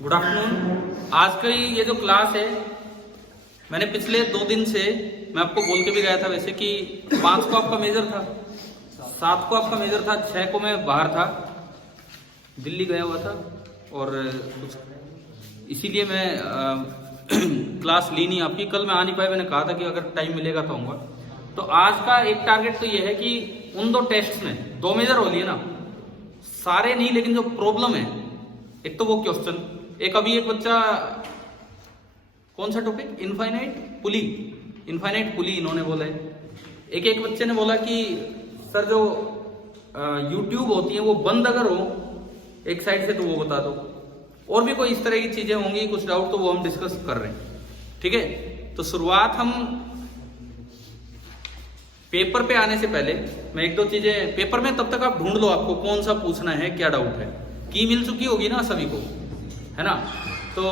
Good afternoon. आज का ये जो क्लास है, मैंने पिछले 2 दिन से मैं आपको बोल के भी गया था वैसे कि 5 को आपका मेजर था, 7 को आपका मेजर था, 6 को मैं बाहर था, दिल्ली गया हुआ था और कुछ इसीलिए मैं क्लास ली नहीं आपकी। कल मैं आ नहीं पाया, मैंने कहा था कि अगर टाइम मिलेगा तो आऊँगा। तो आज का एक टारगेट तो ये है कि उन 2 टेस्ट में 2 मेजर हो लिए ना, सारे नहीं लेकिन जो प्रॉब्लम है, एक तो वो क्वेश्चन, एक अभी एक बच्चा कौन सा टॉपिक, इनफाइनाइट पुली इन्होंने बोला है। एक बच्चे ने बोला कि सर जो यूट्यूब होती है वो बंद अगर हो एक साइड से तो वो बता दो। और भी कोई इस तरह की चीजें होंगी, कुछ डाउट तो वो हम डिस्कस कर रहे हैं। ठीक है, तो शुरुआत हम पेपर पे आने से पहले मैं 1-2 चीजें पेपर में, तब तक आप ढूंढ लो आपको कौन सा पूछना है, क्या डाउट है। की मिल चुकी होगी ना सभी को, है ना। तो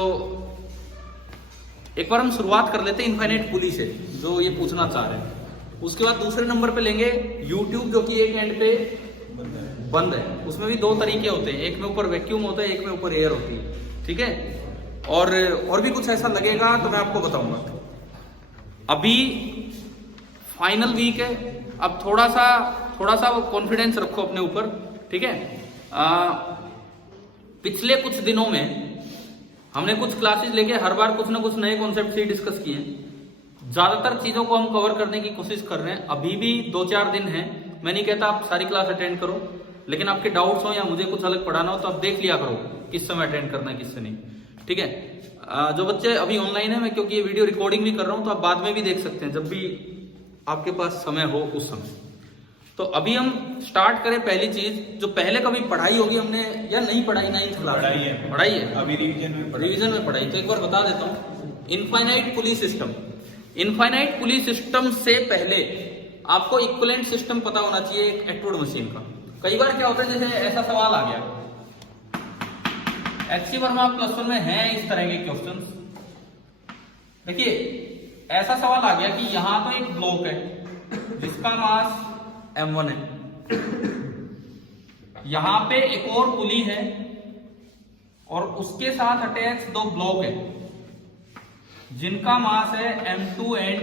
एक बार हम शुरुआत कर लेते हैं इनफाइनाइट पुली से, जो ये पूछना चाह रहे हैं। उसके बाद दूसरे नंबर पे लेंगे यूट्यूब, जो कि एक एंड पे बंद है। उसमें भी 2 तरीके होते हैं, एक में ऊपर वैक्यूम होता है, एक में ऊपर एयर होती है। ठीक है, और भी कुछ ऐसा लगेगा तो मैं आपको बताऊंगा। अभी फाइनल वीक है, अब थोड़ा सा वो कॉन्फिडेंस रखो अपने ऊपर। ठीक है, पिछले कुछ दिनों में हमने कुछ क्लासेस लेके हर बार कुछ ना कुछ नए कॉन्सेप्ट से डिस्कस किए हैं। ज्यादातर चीजों को हम कवर करने की कोशिश कर रहे हैं। अभी भी 2-4 दिन हैं, मैं नहीं कहता आप सारी क्लास अटेंड करो, लेकिन आपके डाउट्स हो या मुझे कुछ अलग पढ़ाना हो तो आप देख लिया करो किस समय अटेंड करना है, किससे नहीं। ठीक है, जो बच्चे अभी ऑनलाइन है, मैं क्योंकि ये वीडियो रिकॉर्डिंग भी कर रहा हूं तो आप बाद में भी देख सकते हैं जब भी आपके पास समय हो उस समय। तो अभी हम स्टार्ट करें। पहली चीज जो पहले कभी पढ़ाई होगी हमने या नहीं पढ़ाई, नहीं पढ़ाई है अभी रिवीजन में पढ़ाई, तो एक बार बता देता हूँ। इनफाइनाइट पुली सिस्टम, इनफाइनाइट पुली सिस्टम से पहले आपको इक्विवेलेंट सिस्टम पता होना चाहिए एक एटवुड मशीन का। कई बार क्या होता है, जैसे ऐसा सवाल आ गया, एचसी वर्मा +1 में है इस तरह के क्वेश्चंस। देखिए ऐसा सवाल आ गया कि यहां तो एक ब्लॉक है जिसका मास m1 है, यहां पे एक और पुली है और उसके साथ अटैच 2 ब्लॉक है जिनका मास है m2 एंड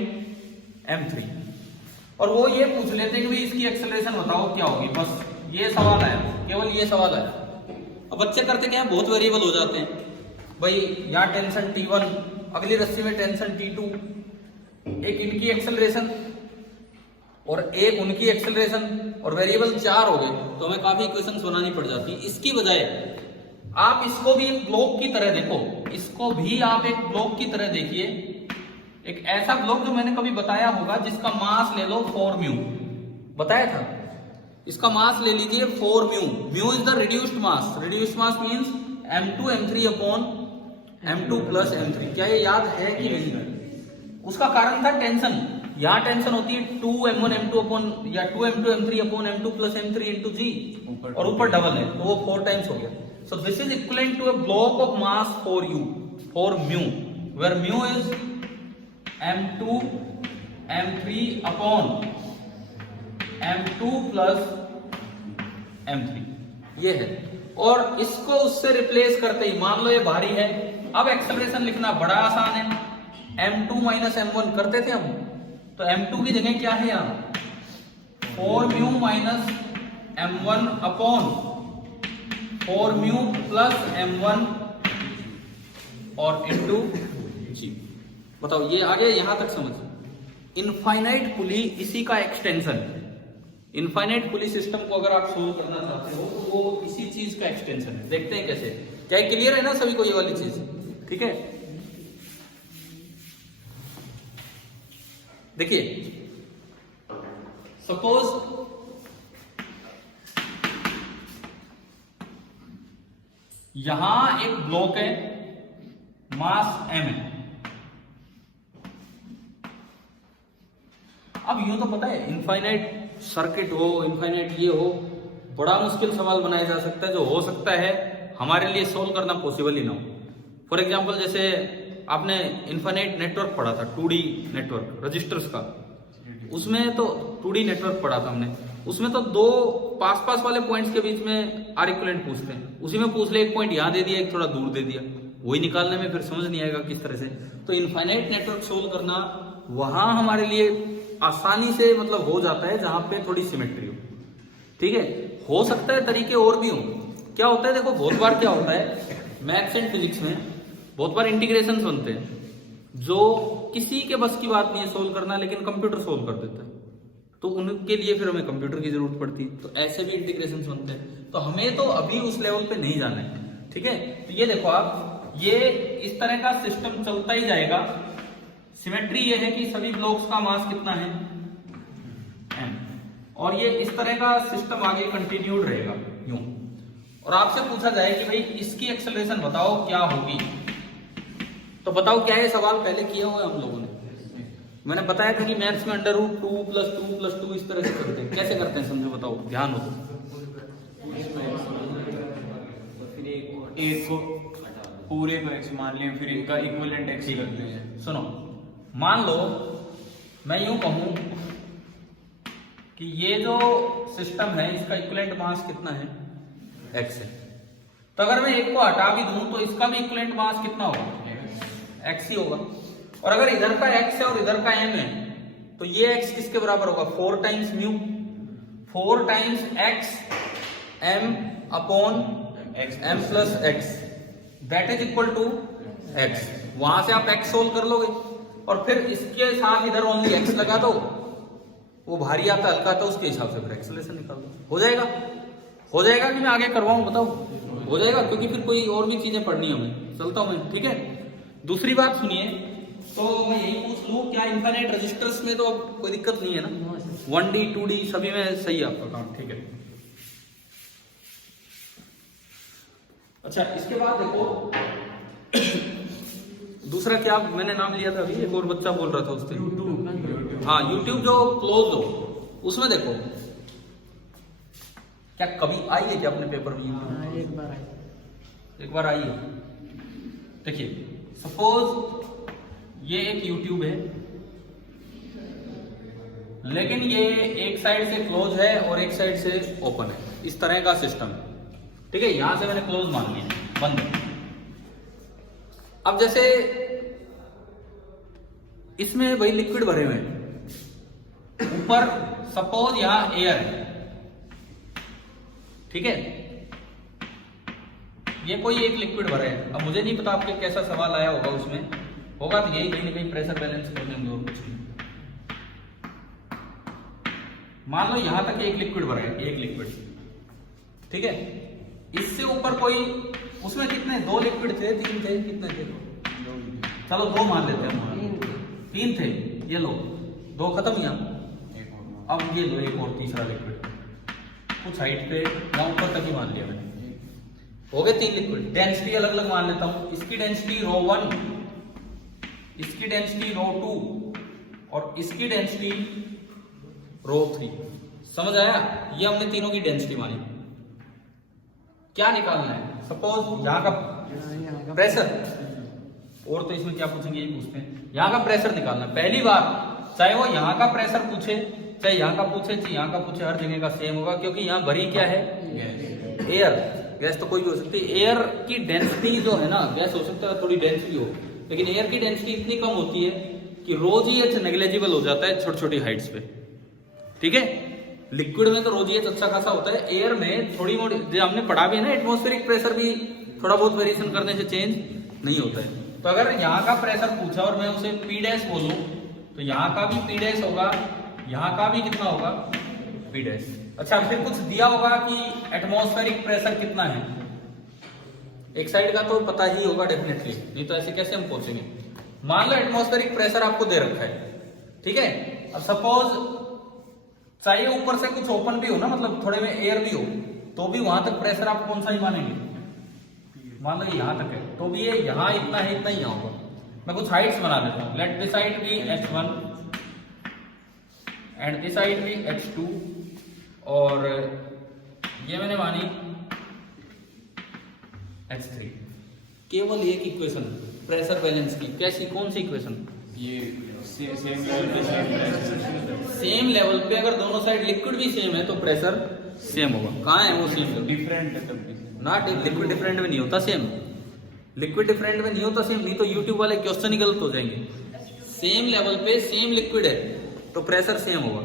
m3। और वो ये पूछ लेते हैं कि भाई इसकी एक्सेलरेशन बताओ क्या होगी। बस ये सवाल आया, केवल ये सवाल आया। अब बच्चे करते क्या है, बहुत वेरिएबल हो जाते हैं। भाई यहाँ टेंशन T1, अगली रस्सी में टेंशन T2, एक इनकी एक्सेलरेशन और एक उनकी एक्सेलरेशन, और वेरिएबल 4 हो गए तो हमें काफी इक्वेशंस बनानी पड़ जाती है। इसकी बजाय आप इसको भी एक ब्लॉक की तरह देखो, इसको भी आप एक ब्लॉक की तरह देखिए। एक ऐसा ब्लॉक जो मैंने कभी बताया होगा जिसका मास ले लो 4 म्यू, बताया था। इसका मास ले लीजिए 4 mu. Mu is the reduced mass, reduced mass means m2 m3 upon m2 plus m3। क्या ये याद है कि नहीं? उसका कारण था टेंशन। यहां टेंशन होती है 2m1 m2 अपॉन या 2m2 m3 upon m2 plus m3 into जी, और ऊपर डबल है तो वो 4 टाइम्स हो गया। So this is equivalent to a block of mass 4 mu, where mu is m2 m3 upon m2 plus m3, ये है। और इसको उससे रिप्लेस करते ही मान लो ये भारी है, अब एक्सेलरेशन लिखना बड़ा आसान है। m2 माइनस m1 करते थे हम, तो m2 की जगह क्या है यहाँ 4 mu minus m1 upon 4 mu plus m1 और इंटू जी। बताओ ये आगे यहां तक समझ। इनफाइनाइट पुली इसी का एक्सटेंशन है। इनफाइनाइट पुली सिस्टम को अगर आप सोल्व करना चाहते हो तो वो इसी चीज का एक्सटेंशन है। देखते हैं कैसे, क्या क्लियर है ना सभी को ये वाली चीज? ठीक है, देखिए सपोज यहां एक ब्लॉक है, मास m है। अब यूं तो पता है इनफाइनाइट सर्किट हो, इनफाइनाइट ये हो, बड़ा मुश्किल सवाल बनाया जा सकता है जो हो सकता है हमारे लिए सोल्व करना पॉसिबल ही ना हो। फॉर एग्जांपल जैसे आपने इनफाइनाइट नेटवर्क पढ़ा था, 2D नेटवर्क रजिस्टर्स का, उसमें तो 2D नेटवर्क पढ़ा था हमने, उसमें तो 2 पास वाले पॉइंट्स के बीच में आर इक्विवेलेंट पूछते हैं, उसी में पूछ ले, एक पॉइंट यहाँ दे दिया, एक थोड़ा दूर दे दिया, वही निकालने में फिर समझ नहीं आएगा किस तरह से। तो इनफाइनाइट नेटवर्क सोल्व करना वहां हमारे लिए आसानी से मतलब हो जाता है जहां पे थोड़ी सिमेट्री हो। ठीक है, हो सकता है तरीके और भी हो। क्या होता है देखो, बहुत बार क्या होता है मैथ्स एंड फिजिक्स में बहुत बार इंटीग्रेशंस बनते हैं जो किसी के बस की बात नहीं है सोल्व करना, लेकिन कंप्यूटर सोल्व कर देता है, तो उनके लिए फिर हमें कंप्यूटर की जरूरत पड़ती है। तो ऐसे भी इंटीग्रेशंस बनते हैं। तो हमें तो अभी उस लेवल पे नहीं जाना है। ठीक है, तो ये देखो आप, ये इस तरह का सिस्टम चलता ही जाएगा। सिमेट्री ये है कि सभी ब्लॉक्स का मास कितना है m, और ये इस तरह का सिस्टम आगे कंटिन्यूड रहेगा यूं। और आपसे पूछा जाए कि भाई इसकी एक्सेलरेशन बताओ क्या होगी, तो बताओ क्या ये सवाल पहले किया हुआ है हम लोगों ने। मैंने बताया था कि मैथ्स में √2 + 2 + 2 इस तरह से करते हैं। कैसे करते हैं समझो, बताओ, ध्यान हो। फिर एक को पूरे को x मान लिया, फिर इनका इक्विवेलेंट x करते हैं। सुनो, मान लो मैं यूं कहूं कि ये जो सिस्टम है इसका इक्विवेलेंट मास कितना है, x है। तो अगर मैं एक को हटा भी दूं तो इसका भी इक्विवेलेंट मास कितना होगा, x ही होगा। और अगर इधर का x है और इधर का m है तो ये x किसके बराबर होगा, 4 times mu, 4 times x m upon m plus x, that is equal to x। वहां से आप x सोल्व कर लोगे और फिर इसके साथ इधर ओनली x लगा दो, वो भारी आता हल्का आता उसके हिसाब से फिर एक्सेलरेशन निकाल दो, हो जाएगा। हो जाएगा कि मैं आगे करवाऊं, बताओ, हो जाएगा, क्योंकि फिर कोई और भी चीजें पढ़नी है हमें। चलता हूं मैं, ठीक है। दूसरी बात सुनिए, तो मैं यही पूछ लूं, क्या इनफाइनाइट रजिस्टर्स में तो कोई दिक्कत नहीं है ना, 1D 2D सभी में सही है आपका काम, ठीक है। अच्छा, इसके बाद देखो दूसरा क्या मैंने नाम लिया था अभी, एक और बच्चा बोल रहा था उस दिन, हाँ यूट्यूब जो क्लोज हो, उसमें देखो क्या कभी आई है क्या अपने पेपर में? एक बार आई है। देखिए सपोज ये एक यूट्यूब है, लेकिन ये एक साइड से क्लोज है और एक साइड से ओपन है, इस तरह का सिस्टम है। ठीक है, यहां से मैंने क्लोज मान लिया, बंद। अब जैसे इसमें भाई लिक्विड भरे हुए हैं, ऊपर सपोज यहां एयर है, ठीक है, ये कोई एक लिक्विड भरा है। अब मुझे नहीं पता आपके कैसा सवाल आया होगा, उसमें होगा तो यही कहीं ना कहीं प्रेशर बैलेंस कर देंगे और कुछ नहीं। मान लो यहां तक एक लिक्विड भरा है, एक लिक्विड, ठीक है, इससे ऊपर कोई, उसमें कितने, 2 लिक्विड थे, 3 थे, कितने थे, चलो 2 मान लेते हैं, 3 थे, ये लो 2 खत्म यहाँ। अब ये लो एक और तीसरा लिक्विड, कुछ हाइट पे या ऊपर तक ही मान लिया मैंने, हो गए 3 लिक्विड। डेंसिटी अलग अलग मान लेता हूं, इसकी डेंसिटी ρ1, इसकी डेंसिटी ρ2 और इसकी डेंसिटी ρ3। समझ आया? ये हमने तीनों की डेंसिटी मानी। क्या निकालना है, सपोज यहां का प्रेशर, और तो इसमें क्या पूछेंगे, यही पूछते हैं, यहां का प्रेशर निकालना है। पहली बार चाहे वो यहां का प्रेशर पूछे, चाहे यहां का पूछे, चाहे यहां का पूछे, हर जगह का सेम होगा, क्योंकि यहां भरी क्या है, एयर। गैस तो कोई भी हो सकती है, एयर की डेंसिटी जो है ना, गैस हो सकता है थोड़ी डेंस भी हो, लेकिन एयर की डेंसिटी इतनी कम होती है कि ρgh नेग्लेजिबल हो जाता है छोटी छोटी हाइट्स पे, ठीक है। लिक्विड में तो ρgh अच्छा खासा होता है, एयर में थोड़ी मोटी, जो हमने पढ़ा भी है ना, एटमॉस्फेरिक प्रेशर भी थोड़ा बहुत वेरिएशन करने से चेंज नहीं होता है। तो अगर यहाँ का प्रेशर पूछा और मैं उसे P' बोलूं, तो यहाँ का भी P' होगा, यहाँ का भी कितना होगा, P'। अच्छा, फिर कुछ दिया होगा कि एटमॉस्फेरिक प्रेशर कितना है, एक साइड का तो पता ही होगा डेफिनेटली, नहीं तो ऐसे कैसे हम पहुंचेंगे। मान लो एटमॉस्फेरिक प्रेशर आपको दे रखा है, ठीक है। अब सपोज चाहिए ऊपर से कुछ ओपन भी हो ना, मतलब थोड़े में एयर भी हो, तो भी वहां तक प्रेशर आप कौन सा ही मानेंगे, मान लो यहां तक है, तो भी ये यहां इतना है, इतना ही यहां होगा। मैं कुछ हाइट्स बना देता हूं, let this height be h1 and this height be h2, और ये मैंने मानी h3। केवल एक इक्वेशन प्रेशर बैलेंस की, कैसी, कौन सी इक्वेशन, ये सेम लेवल पे, सेम लेवल पे अगर दोनों साइड लिक्विड भी सेम है तो प्रेशर सेम होगा। कहाँ है वो सेम, डिफरेंट है तब भी ना, लिक्विड डिफरेंट भी नहीं होता, सेम। लिक्विड डिफरेंट में नहीं होता सेम, नहीं तो यूट्यूब वाले क्वेश्चन ही गलत हो जाएंगे। सेम लेवल पे सेम लिक्विड है तो प्रेशर सेम होगा।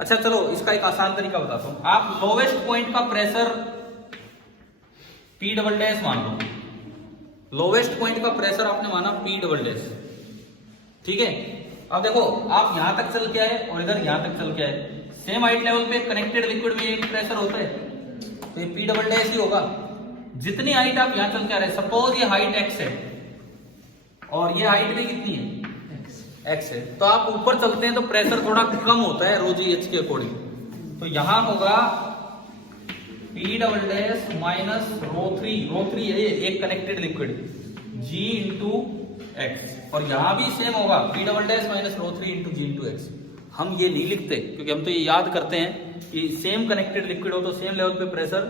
अच्छा चलो इसका एक आसान तरीका बताता हूं। आप लोवेस्ट पॉइंट का प्रेशर P डबल डैश मान लो, लोवेस्ट पॉइंट का प्रेशर आपने माना P डबल डैश, ठीक है। अब देखो आप यहां तक चल के आए और इधर यहां तक चल के आए, सेम हाइट लेवल पे कनेक्टेड लिक्विड में एक प्रेशर होता है, तो ये P डबल डैश ही होगा। जितनी हाइट आप यहां चल के आ रहे हैं, सपोज ये हाइट x है और ये हाइट भी कितनी है x है, तो आप ऊपर चलते हैं तो प्रेशर थोड़ा कम होता है रो जी एच के अकॉर्डिंग, तो यहां होगा P double dash minus rho three है ये एक connected liquid G into X, और यहां भी सेम होगा P double dash minus rho three into G into X. हम ये नहीं लिखते क्योंकि हम तो ये याद करते हैं कि सेम कनेक्टेड लिक्विड हो तो सेम लेवल पे प्रेशर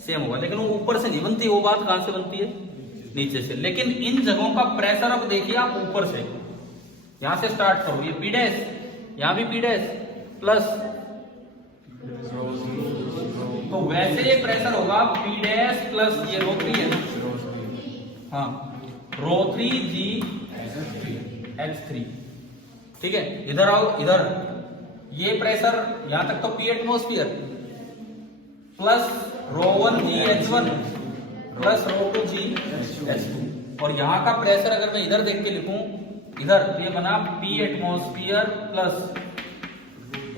सेम होगा, लेकिन वो ऊपर से नहीं बनती, वो बात कहां से बनती है, नीचे से। लेकिन इन जगहों का प्रेशर अब देखिए आप ऊपर से, यहां से स्टार्ट करो, ये P डैश, यहां भी P डैश प्लस, तो वैसे ये प्रेशर होगा P डैश प्लस ये रो थ्री है ना, हाँ रो थ्री जी H3, ठीक है। इधर आओ, इधर ये प्रेशर यहां तक तो P atmosphere plus rho one जी H1 plus rho two G H2, और यहां का प्रेशर अगर मैं इधर देख के लिखूं, इधर ये बना P atmosphere plus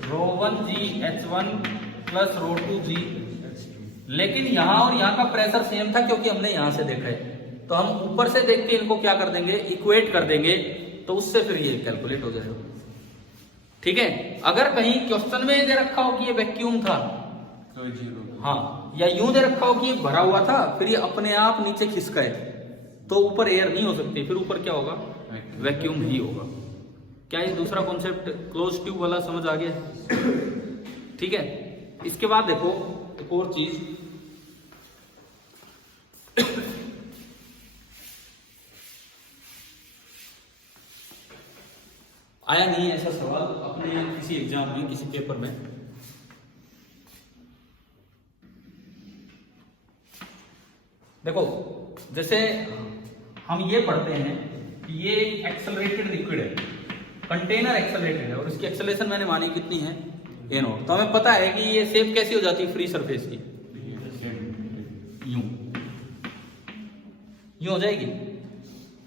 rho one जी H1 plus rho two g, लेकिन यहां और यहां का प्रेशर सेम था क्योंकि हमने यहां से देखा है, तो हम ऊपर से देख के इनको क्या कर देंगे, इक्वेट कर देंगे, तो उससे फिर ये कैलकुलेट हो जाएगा, ठीक है। अगर कहीं क्वेश्चन में दे रखा हो कि ये वैक्यूम था तो जीरो, हाँ, या यूं दे रखा हो कि ये भरा हुआ था फिर ये अपने आप नीचे खिसका है, तो ऊपर एयर नहीं हो सकती, फिर ऊपर क्या होगा, वैक्यूम ही होगा। क्या ये दूसरा कॉन्सेप्ट क्लोज ट्यूब वाला समझ आ गया, ठीक है। इसके बाद देखो एक और चीज, आया नहीं ऐसा सवाल अपने किसी एग्जाम में, किसी पेपर में, देखो जैसे हम ये पढ़ते हैं कि ये एक्सेलरेटेड लिक्विड है, कंटेनर एक्सेलरेटेड है, और इसकी एक्सेलरेशन मैंने मानी कितनी है a नॉट, तो हमें पता है कि ये शेप कैसी हो जाती है फ्री सरफेस की, यूं यूं हो जाएगी।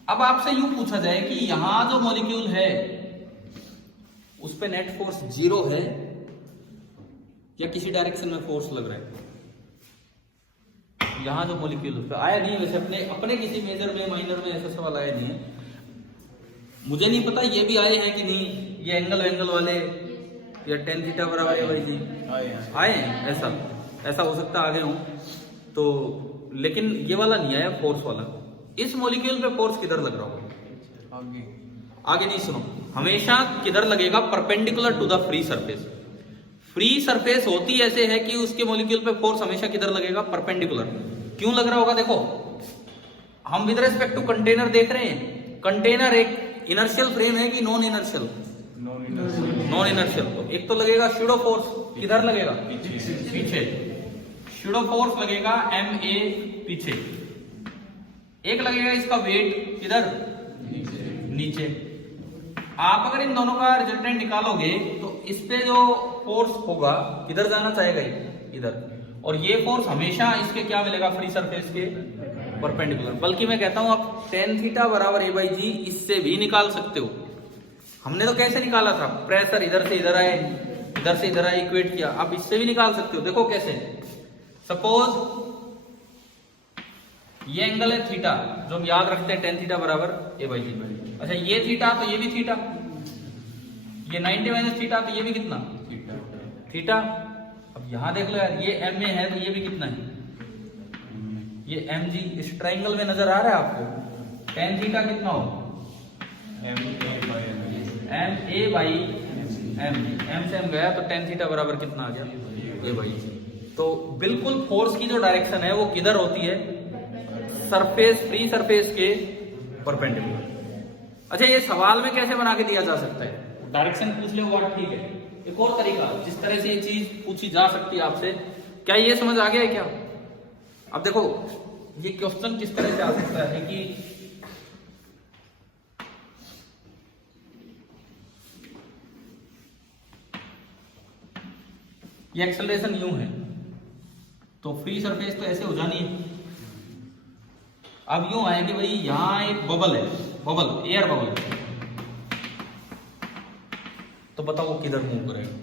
अब आपसे यूं पूछा जाए कि यहां जो मॉलिक्यूल है उस पे नेट फोर्स जीरो है या किसी डायरेक्शन में फोर्स लग रहा है, यहां जो मॉलिक्यूल उस पे आया नहीं वैसे, अपने किसी मेजर में माइनर में ऐसा सवाल आया नहीं है, मुझे नहीं पता ये भी आए हैं कि नहीं, ये एंगल वाले या टेन थीटा बराबर है भाई जी आए हैं, ऐसा हो सकता आगे हूं तो, लेकिन ये वाला नहीं आया फोर्स वाला। इस मॉलिक्यूल पे फोर्स किधर लग रहा होगा, आगे नहीं, सुनो, हमेशा किधर लगेगा, perpendicular to the free surface. Free surface होती ऐसे है कि उसके मॉलिक्यूल पे फोर्स हमेशा किधर लगेगा, परपेंडिकुलर। क्यों लग रहा होगा, देखो हम विद रिस्पेक्ट टू कंटेनर देख रहे हैं, कंटेनर एक इनर्शियल फ्रेम है कि नॉन इनर्शियल, नॉन इनर्शियल, तो एक तो लगेगा स्यूडो फोर्स, किधर लगेगा, पीछे, स्यूडो फोर्स लगेगा MA पीछे, एक लगेगा इसका वेट किधर, नीचे। आप अगर इन दोनों का रिजल्टेंट निकालोगे तो इस पे जो फोर्स होगा किधर जाना चाहेगा, इधर, और ये फोर्स हमेशा इसके क्या मिलेगा, फ्री सरफेस के परपेंडिकुलर। बल्कि मैं कहता हूं आप टेन थीटा बराबर ए बाई जी इससे भी निकाल सकते हो। हमने तो कैसे निकाला था, प्रेशर इधर से इधर आए, इधर से इधर आए, इक्वेट किया, आप इससे भी निकाल सकते हो। देखो कैसे, सपोज ये एंगल है थीटा, जो हम याद रखते हैं टेन थीटा बराबर ए बाई जी। अच्छा ये थीटा तो ये भी थीटा, ये 90 माइनस थीटा तो ये भी कितना, थीटा। अब यहां देख लो यार, ये एम ए है तो ये भी कितना है, ये एम जी। इस ट्राइंगल में नजर आ रहा है आपको, टेन थीटा कितना हो, M A by M G, M से एम गया तो टेन थीटा बराबर कितना आ गया, ए बाई जी। तो बिल्कुल फोर्स की जो डायरेक्शन है वो किधर होती है, सरफेस, फ्री सरफेस के परपेंडिकुलर। अच्छा ये सवाल में कैसे बना के दिया जा सकता है, डायरेक्शन पूछ ले वो बात ठीक है, एक और तरीका जिस तरह से ये चीज पूछी जा सकती है आपसे, क्या ये समझ आ गया है क्या। अब देखो ये क्वेश्चन किस तरह से आ सकता है कि ये एक्सेलरेशन यूं है, तो फ्री सरफेस तो ऐसे हो जानी है। अब यूं आए कि भाई यहां एक बबल है, बबल, एयर बबल, तो बताओ वो किधर मूव करेगा?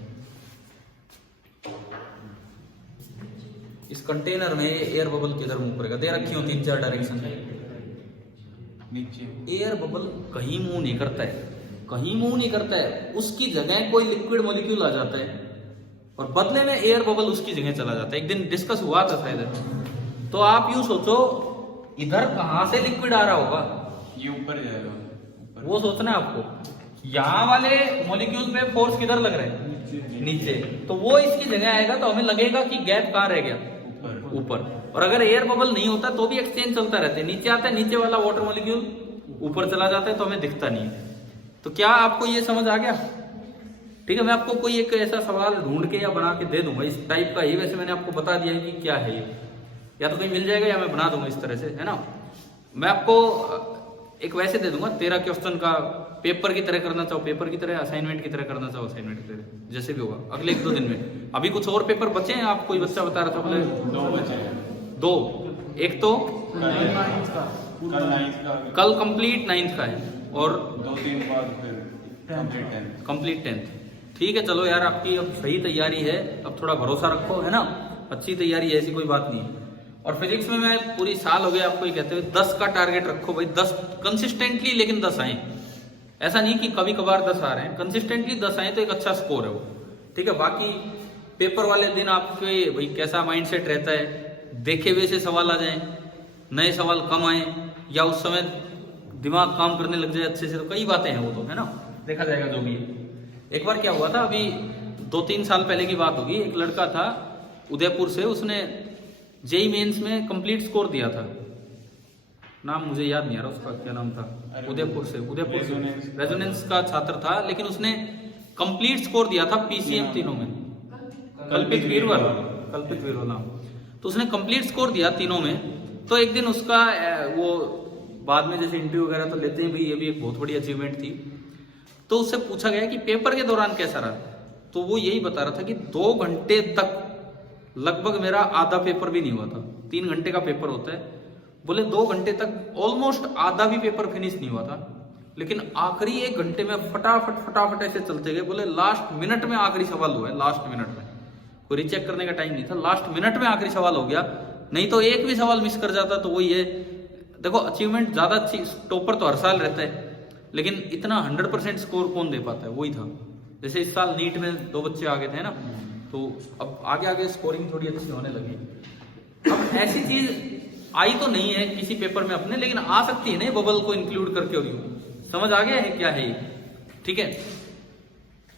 इस कंटेनर में एयर बबल किधर मूव करेगा? दे रखी हो 3-4 डायरेक्शन। नीचे एयर बबल कहीं मूव नहीं करता है, कहीं मूव नहीं करता है, उसकी जगह कोई लिक्विड मॉलिक्यूल आ जाता है और बदले में एयर बबल उसकी जगह चला जाता है। एक दिन डिस्कस हुआ था शायद। तो आप यूं सोचो इधर कहां से लिक्विड आ रहा होगा? ये ऊपर जाएगा, ऊपर। वो सोचना है आपको। यहां वाले मॉलिक्यूल पे फोर्स किधर लग रहा है? नीचे। तो वो इसकी जगह आएगा तो हमें लगेगा कि गैप कहां रह गया? ऊपर। और अगर एयर बबल नहीं होता तो भी एक्सचेंज चलता रहता है, नीचे आता है, नीचे वाला वाटर मॉलिक्यूल ऊपर चला जाता है, तो हमें दिखता नहीं है। तो क्या आपको ये समझ आ गया? ठीक है, मैं आपको कोई एक ऐसा सवाल ढूंढ के या बना के दे दूंगा इस टाइप का ही। वैसे मैंने आपको बता दिया है कि क्या है ये, या तो कहीं मिल जाएगा या मैं बना दूंगा इस तरह से, है ना। मैं आपको एक वैसे दे दूंगा 13 क्वेश्चन का, पेपर की तरह करना चाहो पेपर की तरह, असाइनमेंट की तरह करना चाहो असाइनमेंट की तरह, जैसे भी होगा अगले 1-2 दिन में। अभी कुछ और पेपर बचे हैं, आप कोई बच्चा बता रहा था बोले 2 बचे हैं। 2, एक तो कल कंप्लीट 9th का है और 2 दिन बाद फिर कंप्लीट 10th। ठीक है, चलो यार आपकी अब सही तैयारी है, अब थोड़ा भरोसा रखो, है ना, अच्छी तैयारी है, ऐसी कोई बात नहीं है। और फिजिक्स में मैं पूरी साल हो गया आपको ये कहते हुए 10 का टारगेट रखो भाई, 10 कंसिस्टेंटली, लेकिन 10 आए। ऐसा नहीं कि कभी कभार 10 आ रहे हैं, कंसिस्टेंटली 10 आए तो एक अच्छा स्कोर है वो। ठीक है, बाकी पेपर वाले दिन आपके भाई कैसा माइंडसेट रहता है, देखे हुए से सवाल आ जाए, नए सवाल कम आए, या उस समय दिमाग काम करने लग जाए अच्छे से, तो कई बातें हैं वो तो, है ना, देखा जाएगा जो भी है। एक बार क्या हुआ था, अभी 2-3 साल पहले की बात होगी, एक लड़का था उदयपुर से, उसने जेई मेंस में कंप्लीट स्कोर दिया था, नाम मुझे याद नहीं आ रहा उसका, क्या नाम था, उदयपुर से रेजोनेंस का छात्र था, लेकिन उसने कंप्लीट स्कोर दिया था पीसीएम तीनों में, कल्पित वीरवाल नाम। तो उसने कंप्लीट स्कोर दिया तीनों में। तो एक दिन उसका वो बाद में जैसे इंटरव्यू वगैरह तो लेते हैं भाई, ये भी एक बहुत बड़ी अचीवमेंट थी। तो उससे पूछा गया कि पेपर के दौरान कैसा रहा, तो वो यही बता रहा था कि 2 घंटे तक लगभग मेरा आधा पेपर भी नहीं हुआ था। 3 घंटे का पेपर होता है, बोले 2 घंटे तक ऑलमोस्ट आधा भी पेपर फिनिश नहीं हुआ था, लेकिन आखिरी 1 घंटे में फटाफट ऐसे चलते गए। बोले लास्ट मिनट में आखिरी सवाल हुआ है, लास्ट मिनट में, कोई रिचेक करने का टाइम नहीं था, लास्ट मिनट में आखिरी सवाल हो गया, नहीं तो एक भी सवाल मिस कर जाता तो वही है। देखो अचीवमेंट ज्यादा अच्छी, टॉपर तो हर साल रहता है, लेकिन इतना 100% स्कोर कौन दे पाता है, वही था। जैसे इस साल नीट में 2 बच्चे आ गए थे ना, तो अब आगे स्कोरिंग थोड़ी अच्छी होने लगी। अब ऐसी चीज आई तो नहीं है किसी पेपर में अपने, लेकिन आ सकती है ना बबल को इंक्लूड करके, और यूं समझ आ गया है क्या है ये। ठीक है,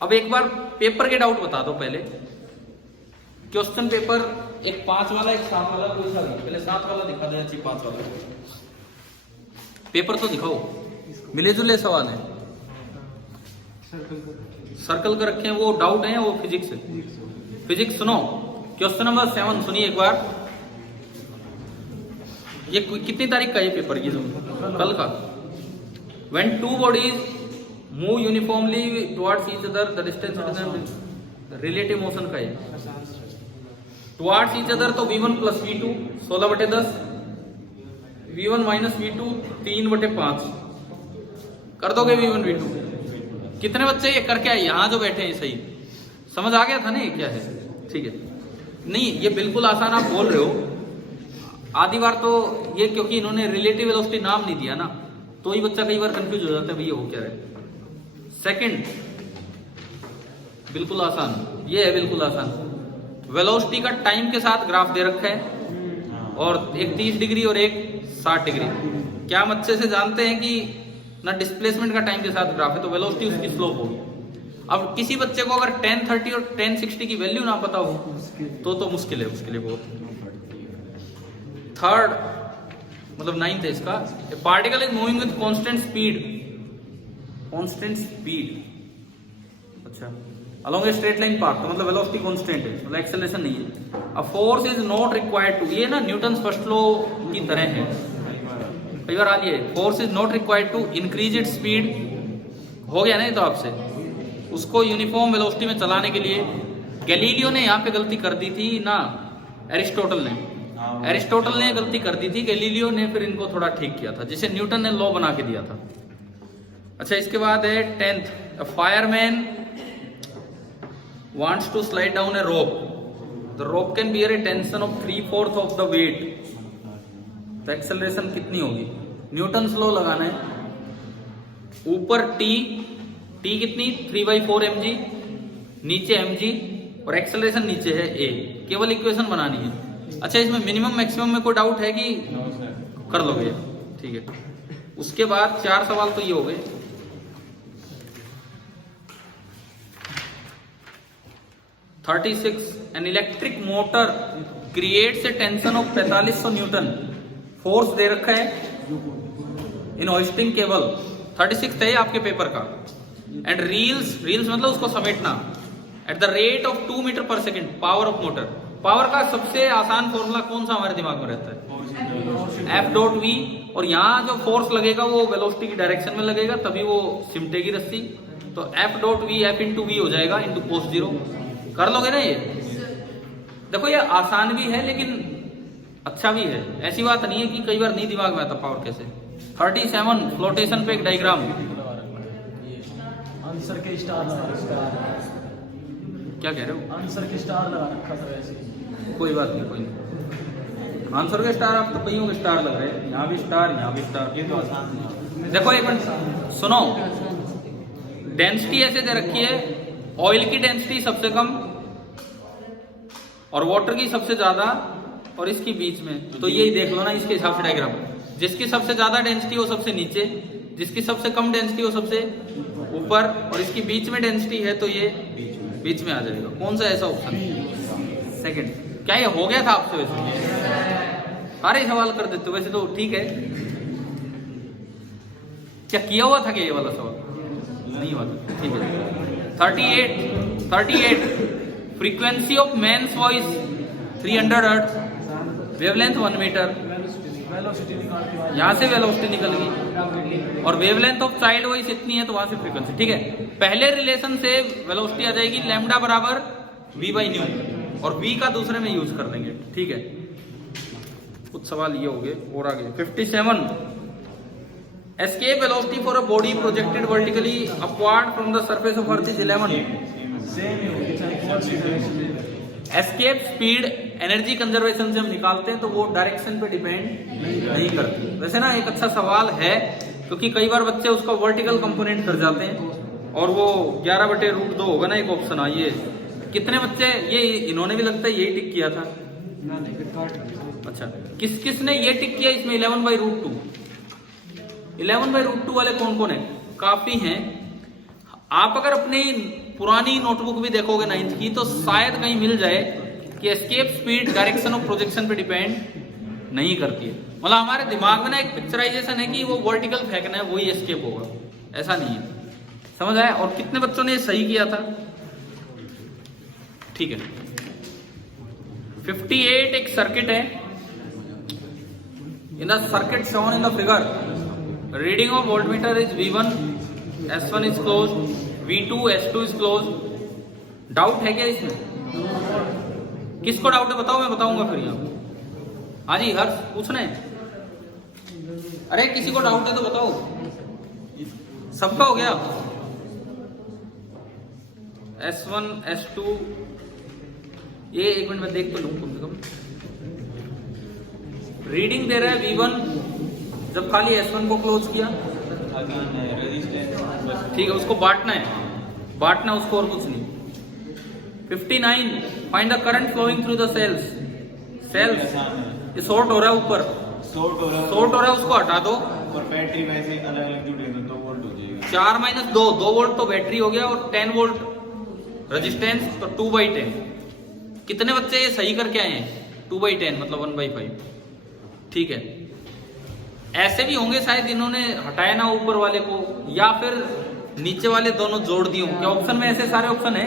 अब एक बार पेपर के डाउट बता दो पहले। क्वेश्चन पेपर एक 5 वाला, एक 7 वाला, कोई सा भी, पहले 7 वाला दिखा दो, अच्छी 5 वाला पेपर तो दिखाओ, मिले जुले सवाल है, सर्कल कर रखे हैं, वो डाउट है, वो फिजिक्स है। फिजिक्स सुनो, क्वेश्चन नंबर 7 सुनिए एक बार। ये कितनी तारीख का ये पेपर, ये कल का। When 2 bodies move uniformly towards each other, the distance between them, relative motion का है। towards each other तो v1 plus v2 16/10, v1 minus v2 3/5 कर दोगे। v1 v2 कितने बच्चे ये करके आए, यहाँ जो बैठे हैं सही समझ आ गया था ना ये क्या है। ठीक है, नहीं ये बिल्कुल आसान आप बोल रहे हो। आधी बार तो ये क्योंकि इन्होंने रिलेटिव वेलोसिटी नाम नहीं दिया ना, तो ही बच्चा कई बार कंफ्यूज हो जाता है भैया वो क्या है। सेकंड बिल्कुल आसान, ये है बिल्कुल आसान। वेलोसिटी का टाइम के साथ ग्राफ दे रखा है, और एक 30 डिग्री और एक 60 डिग्री। क्या हम अच्छे से जानते हैं कि ना डिस्प्लेसमेंट का टाइम के साथ ग्राफ है, तो वेलोसिटी उसकी स्लोप होगी। अब किसी बच्चे को अगर 1030 और 1060 की वैल्यू ना पता हो तो मुश्किल है उसके लिए बहुत। थर्ड मतलब 9th है इसका, particle is moving with constant speed, constant speed, अच्छा along a straight line path, तो मतलब वेलोसिटी कांस्टेंट है, मतलब एक्सेलरेशन नहीं है। A force is not required to, ये ना न्यूटन फर्स्ट लॉ की तरह है। कई बार आ लिए, force is not required to increase it speed, हो गया ना ये तो आपसे। उसको यूनिफॉर्म वेलोसिटी में चलाने के लिए गैलीलियो ने यहाँ पे गलती कर दी थी ना, एरिस्टोटल ने गलती कर दी थी, गैलीलियो ने फिर इनको थोड़ा ठीक किया था, जिसे न्यूटन ने लॉ बना के दिया था। अच्छा, इसके बाद है 10th, a fireman wants to slide down a rope, the rope can bear a tension of 3/4 of the weight, तो एक्सेलरेशन कितनी होगी? न्यूटन्स लॉ लगाना है। ऊपर टी कितनी 3/4 mg, नीचे mg, और एक्सेलरेशन नीचे है a, केवल इक्वेशन बनानी है। अच्छा, इसमें मिनिमम मैक्सिमम में कोई डाउट है कि कर लोगे? ठीक है। उसके बाद 4 सवाल तो ये हो गए। An electric motor creates a tension of 4500 newton, force दे रखा है इन होइस्टिंग केबल। 36 है आपके पेपर का। एंड रील्स मतलब उसको समेटना, at the rate of 2 metre per second, power of motor. Power का सबसे आसान फॉर्मूला कौन सा हमारे दिमाग में रहता है? F.V, और यहाँ जो फोर्स लगेगा वो वेलोसिटी की डायरेक्शन में लगेगा, तभी वो सिमटेगी रस्सी। तो F.V F इंटू वी हो जाएगा इंटू cos 0। कर लोगे ना ये? देखो ये आसान भी है लेकिन अच्छा भी है, ऐसी बात नहीं है कि कई बार नहीं दिमाग में आता पावर कैसे। 37 फ्लोटेशन पे एक डायग्राम, आंसर के स्टार लगा, क्या कह रहे हो? आंसर के स्टार लगा रखा था वैसे। कोई बात नहीं, कोई नहीं। आंसर के स्टार, आप तो कईयों के स्टार लग रहे हैं, यहाँ भी स्टार, यहाँ भी स्टार, ये तो आसान है। देखो एक मिनट सुनो, डेंसिटी ऐसे दे रखी है, ऑयल की डेंसिटी सबसे कम और वाटर की सबसे ज्यादा, और इसकी बीच में, तो यही देख लो ना इसके हिसाब से डायग्राम। जिसकी सबसे ज्यादा डेंसिटी वो सबसे नीचे, जिसकी सबसे कम डेंसिटी वो सबसे ऊपर, और इसकी बीच में डेंसिटी है तो ये बीच में आ जाएगा। कौन सा ऐसा ऑप्शन? सेकंड। क्या ये हो गया था आपसे? वैसे सारे सवाल कर देते हो, वैसे तो ठीक है। क्या किया हुआ था क्या ये वाला सवाल? नहीं हुआ था, ठीक है। 38 frequency of men's voice 300 hertz, wavelength 1 metre, यहाँ से वेलोसिटी निकल गई, और वेवलेंथ ऑफ चाइल्ड वॉइस इतनी है तो वहां से फ्रीक्वेंसी। ठीक है, पहले रिलेशन से वेलोसिटी आ जाएगी लैम्डा बराबर v/न्यू, और v का दूसरे में यूज कर लेंगे। ठीक है, कुछ सवाल ये हो गए और आगे। 57 escape velocity for a body projected vertically upward from the surface of earth is 11। Escape speed energy conservation से हम निकालते हैं तो वो डायरेक्शन पे डिपेंड नहीं करती। वैसे ना एक अच्छा सवाल है, क्योंकि कई बार बच्चे उसका वर्टिकल कंपोनेंट कर जाते हैं, और वो 11/√2 होगा ना एक ऑप्शन। आइए, कितने बच्चे ये इन्होंने भी लगता है यही टिक किया था। अच्छा, किसने ये टिक किया इसमें 11/√2? 11/√2 वाले कौन कौन है? काफी हैं। आप अगर अपनी पुरानी नोटबुक भी देखोगे 9th की, तो शायद कहीं मिल जाए कि escape speed direction of projection पे डिपेंड नहीं करती है। मतलब हमारे दिमाग में ना एक पिक्चराइजेशन है कि वो वर्टिकल फेंकना है वही एस्केप होगा, ऐसा नहीं है। समझ आया? और कितने बच्चों ने सही किया था? ठीक है। 58 एक सर्किट है, in the circuit shown in the figure reading of voltmeter is V1, S1 is close, V2, S2 is close. Doubt है क्या इसमें? किसको डाउट है बताओ, मैं बताऊंगा फिर यहाँ। हाँ जी, हर्ष पूछना है? अरे किसी को डाउट है तो बताओ। सबका हो गया? S1, S2, ये एक मिनट में देख तो लूं कम से कम। रीडिंग दे रहा है V1, जब खाली S1 को क्लोज किया, ठीक है, उसको बांटना है उसको, और कुछ नहीं। 59 find the current flowing through the cells. ये शॉर्ट हो रहा है, ऊपर शॉर्ट हो रहा है, उसको हटा दो, और बैटरी वैसे अलग अलग जुड़े तो 2 वोल्ट हो जाएगा। 4 - 2 वोल्ट तो बैटरी हो गया, और 10 वोल्ट रेजिस्टेंस, तो 2/10। कितने बच्चे ये सही करके आए हैं? 2/10 मतलब 1/5। ठीक है, ऐसे भी होंगे शायद इन्होंने हटाया ना ऊपर वाले को, या फिर नीचे वाले दोनों जोड़ दिए हों। क्या ऑप्शन में ऐसे सारे ऑप्शन है?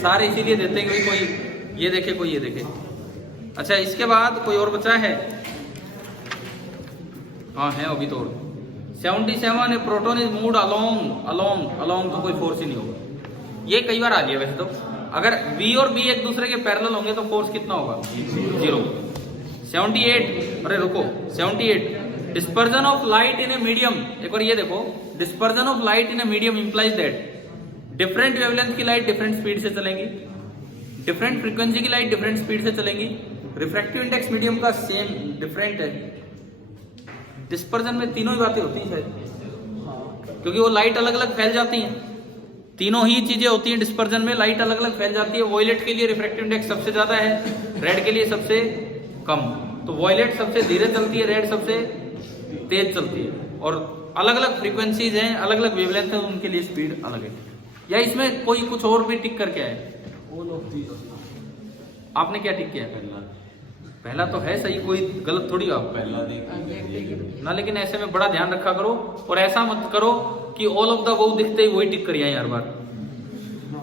सारे इसीलिए देते हैं कि कोई ये देखे कोई ये देखे। अच्छा, इसके बाद कोई और बचा है? हाँ है अभी तो। 77 a proton is moved along along along, तो कोई फोर्स ही नहीं होगा। ये कई बार आ गया वैसे तो। अगर B और B एक दूसरे के पैरेलल होंगे तो फोर्स कितना होगा? 0। 78, अरे रुको, 78 dispersion of light in a medium. एक बार ये देखो, dispersion of light in a medium implies that different wavelength की लाइट डिफरेंट स्पीड से चलेंगी, डिफरेंट फ्रीक्वेंसी की लाइट डिफरेंट स्पीड से चलेंगी, रिफ्रैक्टिव इंडेक्स मीडियम का सेम डिफरेंट है। डिस्पर्जन में तीनों ही बातें होती हैं शायद, क्योंकि वो लाइट अलग अलग फैल जाती हैं। तीनों ही चीजें होती हैं डिस्पर्जन में, लाइट अलग अलग फैल जाती है। वॉयलेट के लिए रिफ्रैक्टिव इंडेक्स सबसे ज्यादा है, रेड के लिए सबसे कम। तो वॉयलेट सबसे धीरे चलती है, रेड सबसे तेज चलती है। और अलग अलग फ्रीक्वेंसीज हैं, अलग अलग वेवलेंथ है, उनके लिए स्पीड अलग है। या इसमें कोई कुछ और भी टिक करके है? आपने क्या टिक किया? पहला तो है सही, कोई गलत थोड़ी। आप पहला देख ना, लेकिन ऐसे में बड़ा ध्यान रखा करो, और ऐसा मत करो कि ऑल ऑफ द वो दिखते ही वही टिक करिए हर बार,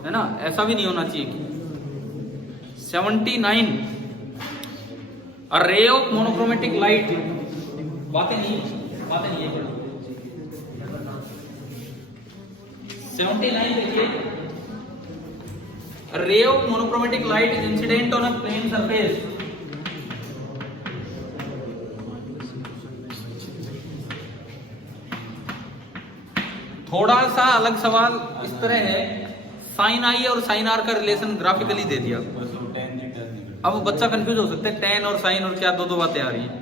है ना? ऐसा भी नहीं होना चाहिए। 79 अ रे ऑफ मोनोक्रोमेटिक लाइट। बातें नहीं है। 79 देखिए, a ray of monochromatic light is incident on a plane surface. थोड़ा सा अलग सवाल इस तरह है, साइन आई और साइन आर का रिलेशन ग्राफिकली दे दिया। अब बच्चा कंफ्यूज हो सकता है, टेन और साइन और क्या दो बातें आ रही हैं।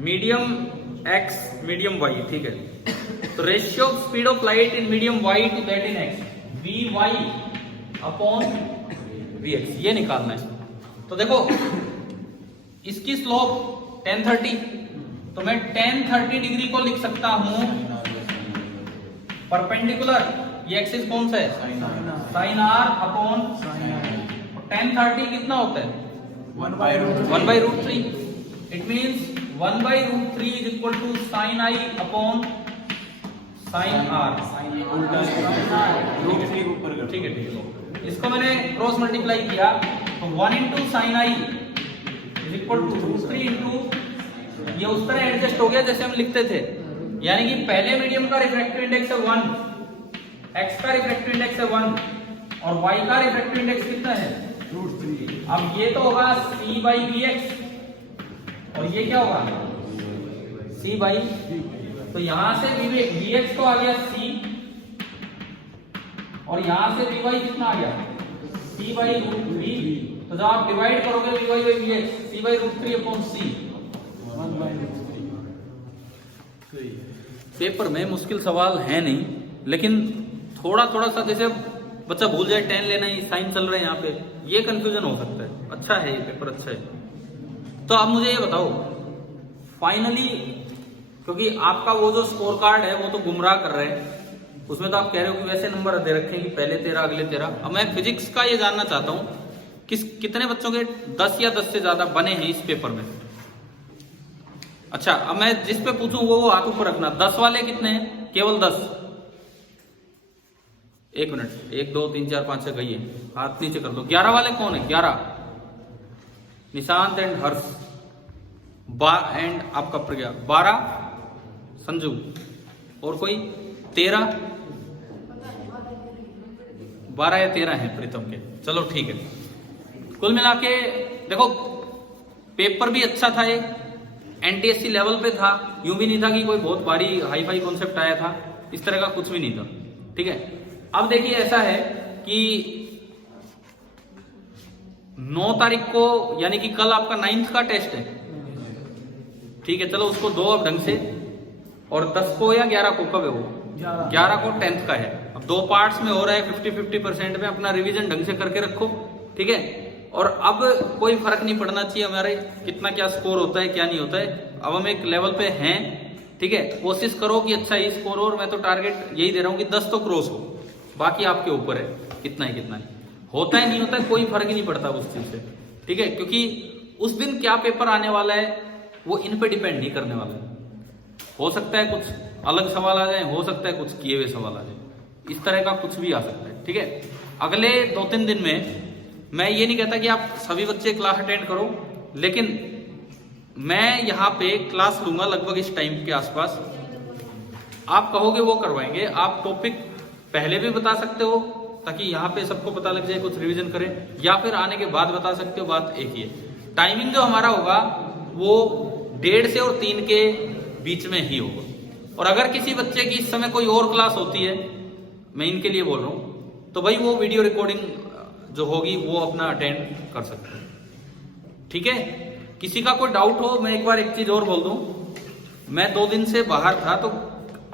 मीडियम एक्स मीडियम वाई, ठीक है। तो ratio of speed of light in medium Y to that in X, V Y upon V X, ये निकालना है। तो देखो इसकी स्लोप 1030, तो मैं 1030 डिग्री को लिख सकता हूं परपेंडिकुलर, ये एक्सिस कौन सा है? साइन आर अपॉन 1030 कितना होता है? 1/√3। It means 1/√3 is equal to sine I upon sine R. ठीक है। इसको मैंने क्रॉस मल्टीप्लाई किया, तो 1 into sine I is equal to √3 into, ये उस तरह एडजस्ट हो गया जैसे हम लिखते थे। यानी कि पहले मीडियम का रिफ्रैक्टिव इंडेक्स है 1, एक्स का रिफ्रैक्टिव इंडेक्स है 1 और वाई का रिफ्रैक्टिव इंडेक्स कितना है? √3। अब ये तो होगा c/vx और ये क्या होगा? c/v। तो यहां से vx तो आ गया c और यहां से vy कितना आ गया? c/√3। तो जब आप डिवाइड करोगे vy/vx, c/√3 upon c। Paper में मुश्किल सवाल है नहीं, लेकिन थोड़ा सा जैसे बच्चा भूल जाए 10 लेना ही, साइन चल रहे हैं यहाँ पे, ये कंफ्यूजन हो सकता है। अच्छा है ये पेपर, अच्छा है। तो अब मुझे ये बताओ फाइनली, क्योंकि आपका वो जो स्कोर कार्ड है वो तो गुमराह कर रहे हैं, उसमें तो आप कह रहे हो कि वैसे नंबर दे रखे हैं कि पहले 13 अगले 13। अब मैं फिजिक्स का ये जानना चाहता हूँ कितने बच्चों के 10 या 10 से ज्यादा बने हैं इस पेपर में। अच्छा, अब मैं जिस पे पूछूं वो हाथ ऊपर रखना। 10 वाले कितने हैं? केवल 10। 1 मिनट, 1 2 3 4 5 6 गई है, हाथ नीचे कर दो। 11 वाले कौन है? 11 निशांत एंड हर्ष, एंड आपका प्रज्ञा। 12 संजू, और कोई? 13, 12 या 13 है प्रीतम के। चलो ठीक है। कुल मिला के देखो पेपर भी अच्छा था, ये एनटीएससी लेवल पे था, यूं भी नहीं था कि कोई बहुत भारी हाई फाई कॉन्सेप्ट आया था, इस तरह का कुछ भी नहीं था। ठीक है, अब देखिए ऐसा है कि 9 तारीख को, यानी कि कल आपका 9th का टेस्ट है। ठीक है, चलो उसको दो अब ढंग से, और 10 को या 11 को, कब है वो? 11 को 10th का है। अब 2 पार्ट्स में हो रहा है, 50-50% में। अपना रिवीजन ढंग से करके रखो, ठीक है। और अब कोई फर्क नहीं पड़ना चाहिए हमारे कितना क्या स्कोर होता है क्या नहीं होता है। अब हम एक लेवल पे हैं, ठीक है। कोशिश करो कि अच्छा ही स्कोर हो, और मैं तो टारगेट यही दे रहा हूँ कि 10 तो क्रॉस हो, बाकी आपके ऊपर है कितना है कितना है। होता है नहीं होता है कोई फर्क ही नहीं पड़ता उस चीज से, ठीक है। क्योंकि उस दिन क्या पेपर आने वाला है वो इन पे डिपेंड नहीं करने वाला है। हो सकता है कुछ अलग सवाल आ जाए, हो सकता है कुछ किए हुए सवाल आ जाए, इस तरह का कुछ भी आ सकता है, ठीक है। अगले 2-3 दिन में मैं ये नहीं कहता कि आप सभी बच्चे क्लास अटेंड करो, लेकिन मैं यहाँ पे क्लास लूंगा लगभग इस टाइम के आसपास। आप कहोगे वो करवाएंगे, आप टॉपिक पहले भी बता सकते हो ताकि यहाँ पे सबको पता लग जाए, कुछ रिवीजन करें, या फिर आने के बाद बता सकते हो। बात एक ही है, टाइमिंग जो हमारा होगा वो 1:30 से और 3 के बीच में ही होगा। और अगर किसी बच्चे की इस समय कोई और क्लास होती है, मैं इनके लिए बोल रहा हूँ, तो भाई वो वीडियो रिकॉर्डिंग जो होगी वो अपना अटेंड कर सकते हैं, ठीक है। किसी का कोई डाउट हो, मैं एक बार एक चीज और बोल दूं, मैं 2 दिन से बाहर था, तो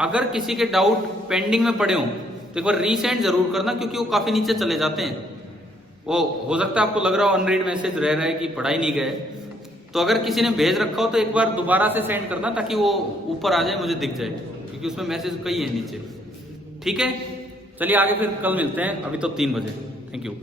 अगर किसी के डाउट पेंडिंग में पड़े हों तो एक बार रीसेंड जरूर करना, क्योंकि वो काफी नीचे चले जाते हैं। वो हो सकता है आपको लग रहा हो अनरीड मैसेज रह रहा है कि पढ़ा ही नहीं गए, तो अगर किसी ने भेज रखा हो तो एक बार दोबारा से सेंड करना ताकि वो ऊपर आ जाए, मुझे दिख जाए, क्योंकि उसमें मैसेज कई है नीचे, ठीक है। चलिए आगे फिर कल मिलते हैं, अभी तो 3 बजे। Thank you.